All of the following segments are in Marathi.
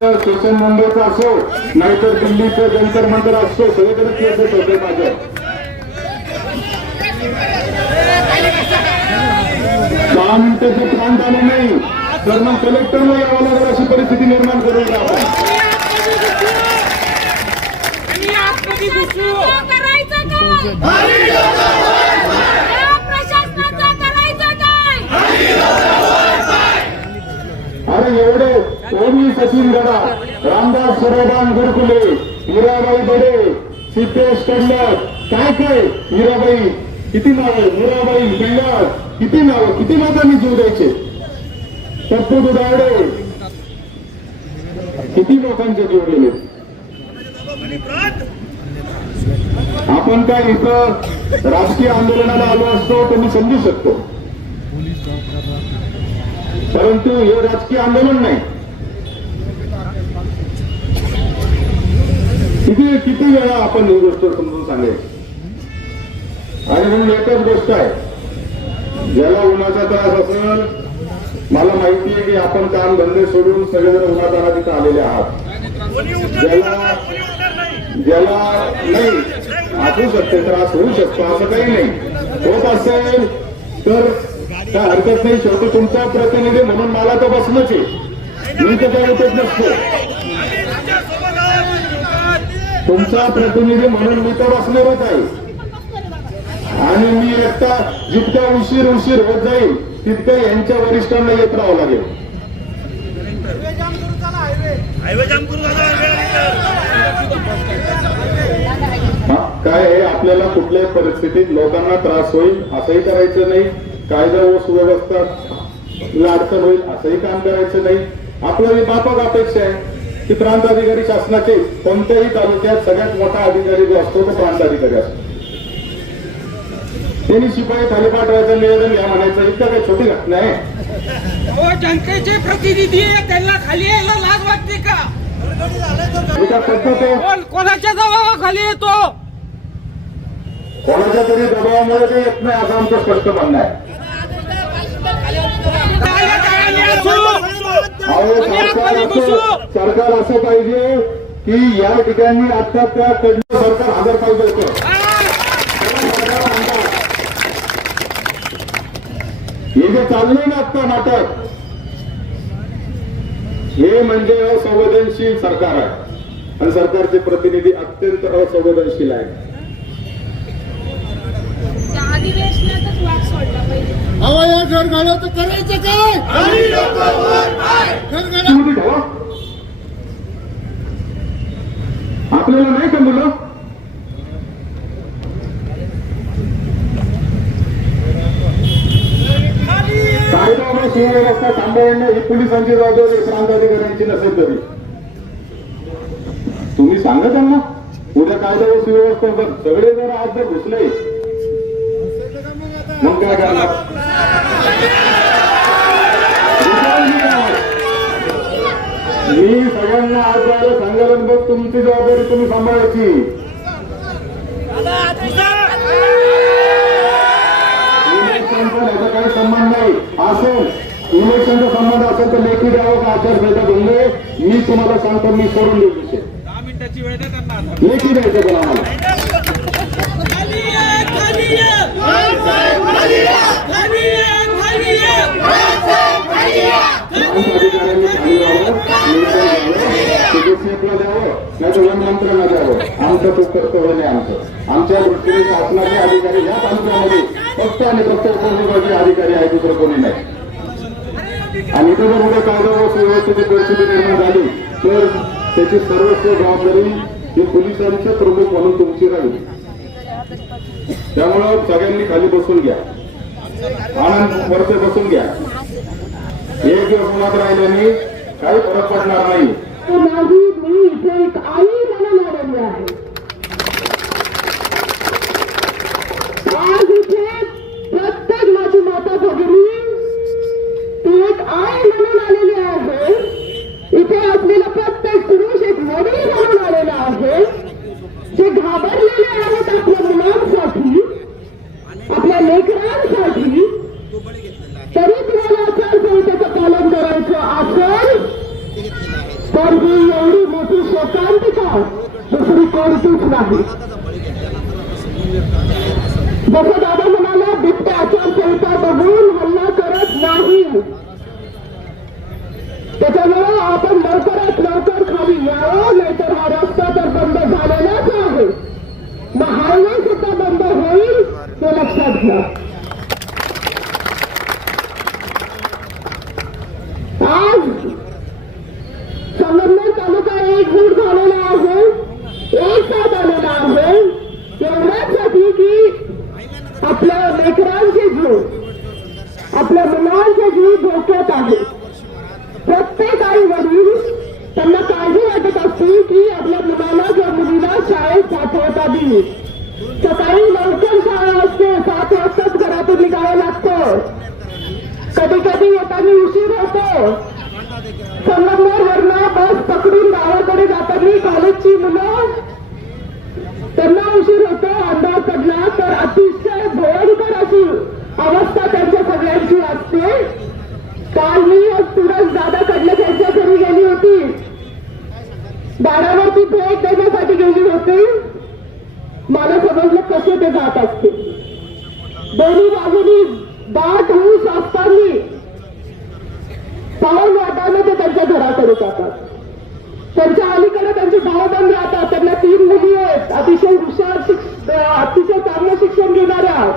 स्टेशन मुंबईचा असो नाहीतर दिल्लीचं जंतर मंतर असो सगळीकडे केसेस होते माझ्या दहा मिनिटाचे प्राण झाले नाही. तर मग कलेक्टरला यावं लागेल अशी परिस्थिती निर्माण करून द्या आपण आणि आतमध्ये घुसू करायचं काय या प्रशासनाचं करायचं काय अरे एवढे ओवी सचिन गडा रामदास सरोबान गुरकुले मीराबाई बडे सिद्धेश कडलक काय काय? मीराबाई. किती नाव? मीराबाई कडलक किती नाव? किती लोकांनी जीव द्यायचे? पप्पू दुधावडे किती लोकांचे जीव गेले? आपण काय इथं राजकीय आंदोलनाला आलो असतो तर मी समजू शकतो. परंतु हे राजकीय आंदोलन नाही. किती किती वेळा आपण ही गोष्ट समजून सांगेल? आणि म्हणून एकच गोष्ट आहे ज्याला उन्हाचा त्रास असेल मला माहिती आहे की आपण काम धंदे सोडून सगळेजण उन्हाताना तिथं आलेले आहात. ज्याला ज्याला नाही असू शकते त्रास होऊ शकतो असं काही नाही. होत असेल तर काय हरकत नाही. शेवटी तुमचा प्रतिनिधी म्हणून मला तर बसणंच आहे. मी तर काही नसतो. तुमचा प्रतिनिधी म्हणून मी तर बसणारच आहे. आणि मी एकटा जितका उशीर उशीर होत जाईल तितकं यांच्या वरिष्ठांना येत राहावं लागेल. काय आहे? आपल्याला कुठल्याही परिस्थितीत लोकांना त्रास होईल असंही करायचं नाही. कायदा व सुव्यवस्था अडचण होईल असंही काम करायचं नाही. आपलं ही व्यापक अपेक्षा आहे. की प्रांत अधिकारी शासनाचे कोणत्याही तालुक्यात सगळ्यात मोठा अधिकारी जो असतो तो प्रांत अधिकारी असतो. त्यांनी शिपाई खाली पाठवायचं निवेदन घ्या म्हणायचं. इतकं काही छोटी घटना आहे. जनतेचे प्रतिनिधी त्यांना खाली यायला लाज वाटते का? कोणाच्या दबावाखाली येतो? कोणाच्या तरी दबावामुळे ते येत नाही असं आमचं स्पष्ट म्हणणं आहे काळ्या काळाने असू, अहो, आणि सरकार असं सरकार असं पाहिजे की या ठिकाणी आता त्या कडलं सरकार हजर पाहिजे होतं. हे जे चाललंय ना आता नाटक हे म्हणजे असंवेदनशील सरकार आहे. आणि सरकारचे प्रतिनिधी अत्यंत असंवेदनशील आहेत. अधिवेशनातच वाद सोडला पाहिजे. अहो या घरघालाचं करायचं काय? तुम्ही ठेवा आपल्याला नाही का मुलं कायदा व सुव्यवस्था सांभाळणं ही पोलिसांची जबाबदारी प्रांताधिकाऱ्यांची नसेल तरी. तुम्ही सांगा त्यांना उद्या कायदा व सुव्यवस्था सगळे जर आज जर घुसले मी सगळ्यांना आज जायला सांगायला बघ तुमची जबाबदारी तुम्ही सांभाळायची. इलेक्शनचा याचा काही संबंध नाही. असेल इलेक्शनचा संबंध असेल तर लेखी द्यावं का आचारसंहिता बंद मी तुम्हाला सांगतो मी सोडून देऊ विषय लेखी द्यायचं पण आम्हाला खाली ये, खाली ये. खाली ये, खाली ये. अधिकाऱ्यांनी खाली यावं निर्णय घ्यावे तेजस्वी द्यावं नाही तर वन यंत्रणा द्यावं आमचं तो कर्तव्य नाही आमचं. आमच्या दृष्टीने शासनाचे अधिकारी या तालुक्यामध्ये फक्त आणि फक्त उपविभागीय अधिकारी आहे दुसरं कोणी नाही. आणि इथं जर कुठे कायदा व सुव्यवस्थेची परिस्थिती निर्माण झाली तर त्याची सर्वस्व जबाबदारी ही पोलिसांचे प्रमुख म्हणून तुमची राहील. त्यामुळं सगळ्यांनी खाली बसून घ्या. आनंद वरचे बसून घ्या. एक दिवस मनात राहिल्याने काही फरक पडणार नाही. मी इथे एक आई म्हणून आलेली आहे आज इथे प्रत्येक माझी माता भगिनी ती एक आई म्हणून आलेली आहे इथे असलेला प्रत्येक पुरुष एक वडील म्हणून आलेला आहे जे घाबरलेले आहेत आपल्या मुलांसाठी आपल्या लेकरांसाठी तरी तुम्हाला आचारसंहितेचं पालन करायचं असेल तर ही एवढी मोठी शोकांतिका दुसरी कोणतीच नाही. जसं दादा म्हणाला बिबट्या आचारसंहिता बघून हल्ला करत नाही. त्याच्यामुळं आपण लवकरात लवकर खाली यावं नाहीतर हा रस्ता तर बंद झालेलाच आहे. मग हायवे सुद्धा बंद होईल ते लक्षात घ्या आज संगमनेर तालुका एकजूट झालेला आहे एक साथ आलेला आहे एवढ्यासाठी की आपल्या लेकरांचे जीव आपल्या जीव धोक्यात आहे. प्रत्येक आई वडील त्यांना काळजी वाटत असते की आपल्या मुलाला किंवा मुलीला शाळेत पाठवता येईल सकाळी लवकर शाळा असते सात वाजताच घरातून निघावं लागतं. कधी कधी येताना उशीर होतो. संगमनेर वरनं बस पकडून गावाकडे जाताना कॉलेजची मुलं त्यांना उशीर होतो अंधार पडला तर अतिशय भयंकर अशी अवस्था त्यांच्या सगळ्यांची असते. काल मी स्टुडंट कडले त्यांच्या घरी गेली होती. दारावरती भेट देण्यासाठी गेली होती. मला समजलं कसे ते जात असते. दोन्ही बाजूनी दाट ऊस असताना पाऊल वाटाने ते त्यांच्या घराकडे जातात. त्यांच्या अलीकडे त्यांचे भावबंद राहतात. त्यांना तीन मुली आहेत. अतिशय हुशार अतिशय चांगलं शिक्षण घेणाऱ्या.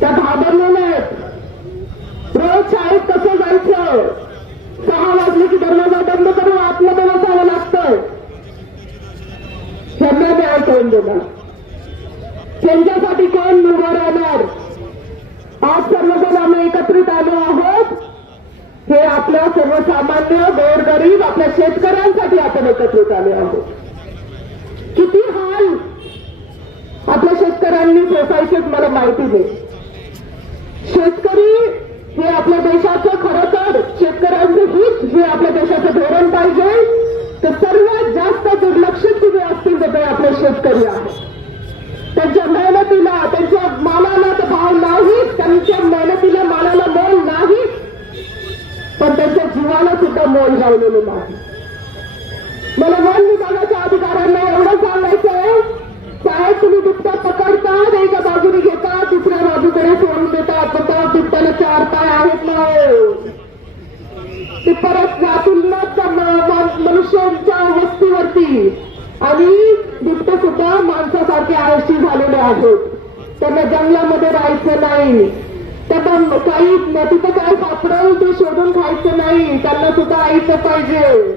त्या घाबरलेल्या आहेत. रोज शाळेत कसं जायचं? सहा वाजले की दरवाजा बंद करून आतमध्ये बसावं लागतं. त्यांना ते कोण देणार. त्यांच्यासाठी कोण उभं राहणार? आज सर्वजण आम्ही एकत्रित आलो आहोत. हे आपल्या सर्वसामान्य गोरगरीब आपल्या शेतकऱ्यांसाठी आपण एकत्रित आले आहोत. किती हाल? आपल्या शेतकऱ्यांनी सोसायटीत मला माहिती दे शेतकरी हे आपल्या देशाचं खरं तर शेतकऱ्यांचं हित हे आपल्या देशाचं धोरण पाहिजे. तर सर्वात जास्त दुर्लक्षित तुम्ही असतील तर ते आपले शेतकरी आहेत. त्यांच्या मेहनतीला त्यांच्या मालाला तर भाव नाही त्यांच्या मेहनतीला मालाला मोल नाही पण त्यांच्या जीवाला सुद्धा मोल लावलेलं नाही मला वन विभागाच्या अधिकाऱ्यांना एवढं सांगायचं आहे साहेब तुम्ही बिबट्या पकडतात एका बाजूने घेतात दुसऱ्या बाजूकडे सोडून देतात. पण चार पाय आहेत ना. ते परत जातील ना मनुष्यांच्या वस्तीवरती. आणि दुष्ट सुद्धा माणसासारखे आळशी झालेले आहेत. त्यांना जंगलामध्ये राहायचं नाही. त्यांना काही तिथं काय सापडेल ते शोधून खायचं नाही. त्यांना सुद्धा आईचं पाहिजे.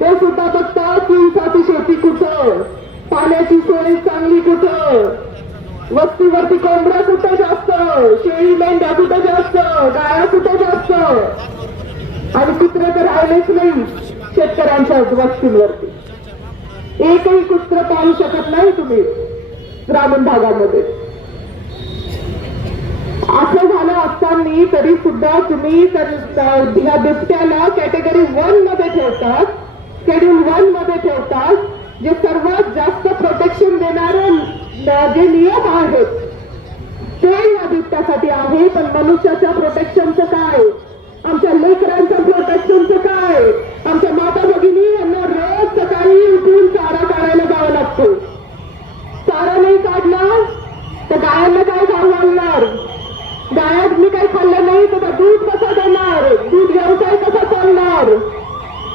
ते सुद्धा बघतात की शेती कुठं? पाण्याची सोय चांगली कुठं? वस्तीवरती कोंबड्या कुठं जास्त? शेळी मेंढ्या कुठं जास्त? गाया कुठं जास्त? आणि कुत्र तर राहिलेच नाही शेतकऱ्यांच्या वस्तीवरती. एकही कुत्र पाहू शकत नाही तुम्ही ग्रामीण भागामध्ये. असं झालं असताना तरी सुद्धा तुम्ही तर ह्या बिबट्याला कॅटेगरी वनमध्ये ठेवतात. शेड्यूल वनमध्ये ठेवतात. जे सर्वात जास्त प्रोटेक्शन देणारे जे नियम आहेत. ते या बिबट्यासाठी आहे पण मनुष्याच्या प्रोटेक्शनचं काय? आमच्या लेकरांच्या प्रोटेक्शनचं काय? आमच्या माता भगिनी यांना रोज सकाळी उठून चारा काढायला जावं लागतो. चारा नाही काढला तर गायांना काय खाऊ घालणार? गायांनी काही खाल्लं नाही तर दूध कसं देणार? दूध व्यवसाय कसा चालणार?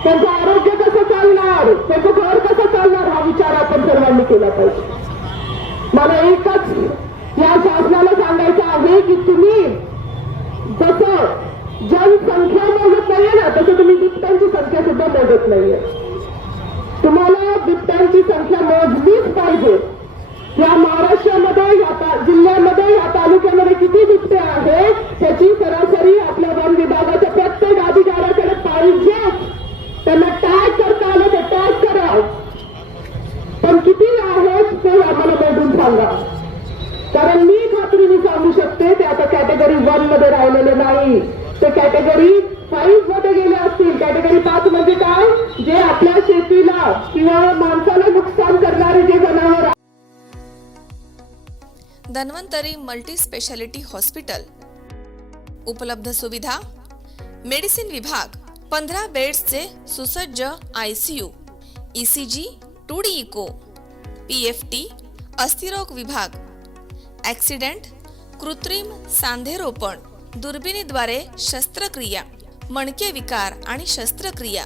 त्यांचं आरोग्य कसं चालणार? त्यांचं घर सर्वांनी केला पाहिजे. मला एकच या शासनाला सांगायचं आहे की तुम्ही जसं जनसंख्या मोजत नाहीये ना तसं तुम्ही बिबट्यांची संख्या सुद्धा मोजत नाहीये. तुम्हाला बिबट्यांची संख्या मोजलीच पाहिजे. या महाराष्ट्रामध्ये या ता- जिल्ह्यामध्ये या तालुक्यामध्ये किती बिबटे आहेत त्याची सरासरी आपल्या वन विभागाच्या प्रत्येक अधिकाऱ्याकडे पाहिजे त्यांना टॅग करता आलं तर टॅग करा पण किती आहेत ते आम्हाला मोजून सांगा कारण मी खात्रीने सांगू शकते ते आता कॅटेगरी वनमध्ये राहिलेले नाही ते कॅटेगरी फाईव्हमध्ये गेले असतील कॅटेगरी पाच म्हणजे काय जे आपल्या शेतीला किंवा माणसाला नुकसान करणारे जे जनावर धन्वंतरी मल्टी स्पेशालिटी हॉस्पिटल. उपलब्ध सुविधा. मेडिसिन विभाग पंधरा बेड्सचे सुसज्ज I C U. E C G two D echo. P F T अस्थिरोग विभाग. ॲक्सिडेंट कृत्रिम सांधेरोपण दुर्बिणीद्वारे शस्त्रक्रिया मणके विकार आणि शस्त्रक्रिया.